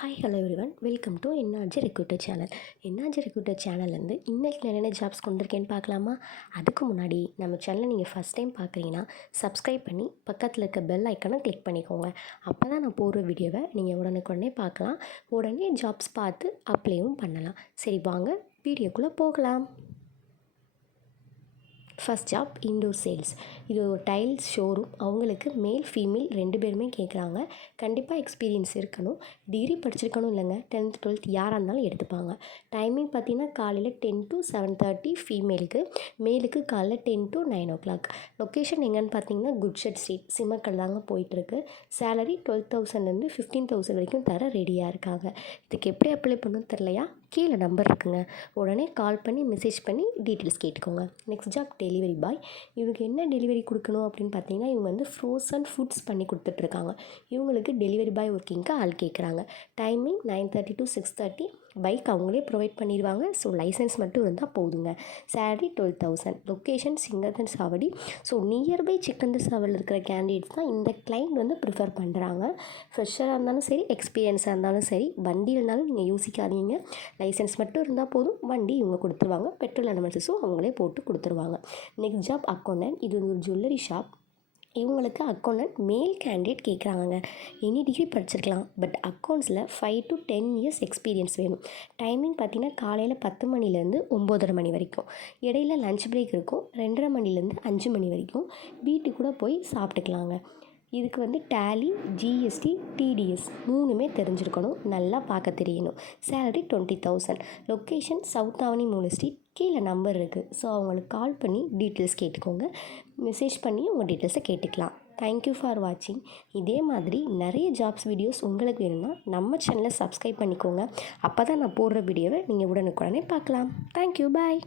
Hi hello everyone, welcome to NRG recruiter channel. NRG recruiter சேனல்லேருந்து இன்றைக்கி என்னென்ன jobs கொண்டிருக்கேன்னு பார்க்கலாமா? அதுக்கு முன்னாடி நம்ம சேனலை நீங்கள் ஃபஸ்ட் டைம் பார்க்குறீங்கன்னா சப்ஸ்கிரைப் பண்ணி பக்கத்தில் இருக்க பெல் ஐக்கனை கிளிக் பண்ணிக்கோங்க. அப்போ தான் நான் போடுற வீடியோவை நீங்கள் உடனுக்குடனே பார்க்கலாம், உடனே ஜாப்ஸ் பார்த்து அப்ளையும் பண்ணலாம். சரி, வாங்க வீடியோக்குள்ளே போகலாம். First job indoor sales. இது ஒரு டைல்ஸ் ஷோரூம். அவங்களுக்கு மேல் ஃபீமேல் 2 பேருமே கேட்குறாங்க. கண்டிப்பாக எக்ஸ்பீரியன்ஸ் இருக்கணும், டிகிரி படிச்சிருக்கணும் இல்லைங்க, 10th 12th யாராக இருந்தாலும் எடுத்துப்பாங்க. டைமிங் பார்த்திங்கன்னா காலையில் 10 to 7:30 ஃபீமேலுக்கு, மேலுக்கு காலையில் 10 to 9 o'clock. லொக்கேஷன் எங்கன்னு பார்த்தீங்கன்னா குட்ஷெட் ஸ்ட்ரீட், சிம்மக்கல் தாங்க போயிட்டுருக்கு. சேலரி 12,000லேருந்து 15,000 வரைக்கும் தர ரெடியாக இருக்காங்க. இதுக்கு எப்படி அப்ளை பண்ணணும்னு தெரியலையா? கீழே நம்பர் இருக்குங்க, உடனே கால் பண்ணி மெசேஜ் பண்ணி டீட்டெயில்ஸ் கேட்டுக்கோங்க. Next job delivery boy. இவங்களுக்கு என்ன டெலிவரி கொடுக்கணும் அப்படின்னு பார்த்தீங்கன்னா, இவங்க வந்து ஃப்ரோசன் ஃபுட்ஸ் பண்ணி கொடுத்துட்ருக்காங்க. இவங்களுக்கு டெலிவரி பாய் ஒர்க்கிங்க்கு ஆள் கேட்குறாங்க. Timing 9:30 to 6:30. பைக் அவங்களே ப்ரொவைட் பண்ணிடுவாங்க. ஸோ லைசன்ஸ் மட்டும் இருந்தால் போதுங்க. சேலரி 12,000. லொக்கேஷன் சிங்கந்தன் சாவடி. ஸோ நியர்பை சிக்கந்தர் சாவடியில் இருக்கிற கேண்டிடேட்ஸ் தான் இந்த கிளைண்ட் வந்து ப்ரிஃபர் பண்ணுறாங்க. ஃப்ரெஷராக இருந்தாலும் சரி, எக்ஸ்பீரியன்ஸாக இருந்தாலும் சரி, வண்டி இருந்தாலும் நீங்கள் யோசிக்காதீங்க. லைசன்ஸ் மட்டும் இருந்தால் போதும், வண்டி இவங்க கொடுத்துருவாங்க. பெட்ரோல் அலவன்ஸஸும் அவங்களே போட்டு கொடுத்துருவாங்க. Next job accountant. இது ஒரு ஜுவல்லரி ஷாப். இவங்களுக்கு அக்கௌண்டன்ட் மேல் கேண்டிடேட் கேட்குறாங்க. எனி டிகிரி படிச்சிருக்கலாம், பட் அக்கௌண்ட்ஸில் 5 to 10 years எக்ஸ்பீரியன்ஸ் வேணும். டைமிங் பார்த்திங்கன்னா காலையில் 10 மணிலேருந்து 9:30 மணி வரைக்கும். இடையில லஞ்ச் பிரேக் இருக்கும், 2:30 மணிலேருந்து 5 மணி வரைக்கும். வீட்டுக்கு கூட போய் சாப்பிட்டுக்கலாங்க. இதுக்கு வந்து டேலி, ஜிஎஸ்டி, டிடிஎஸ் 3மே தெரிஞ்சிருக்கணும், நல்லா பார்க்க தெரியணும். சேலரி 20,000. லொக்கேஷன் சவுத் ஆவணி 3 ஸ்ட்ரீட். கீழே நம்பர் இருக்குது, ஸோ அவங்களுக்கு கால் பண்ணி டீட்டெயில்ஸ் கேட்டுக்கோங்க. மெசேஜ் பண்ணி உங்கள் டீட்டெயில்ஸை கேட்டுக்கலாம். தேங்க்யூ ஃபார் வாட்சிங். இதே மாதிரி நிறைய ஜாப்ஸ் வீடியோஸ் உங்களுக்கு வேணும்னா நம்ம சேனலை சப்ஸ்கிரைப் பண்ணிக்கோங்க. அப்போ தான் நான் போடுற வீடியோவை நீங்கள் உடனுக்குடனே பார்க்கலாம். தேங்க்யூ, பாய்.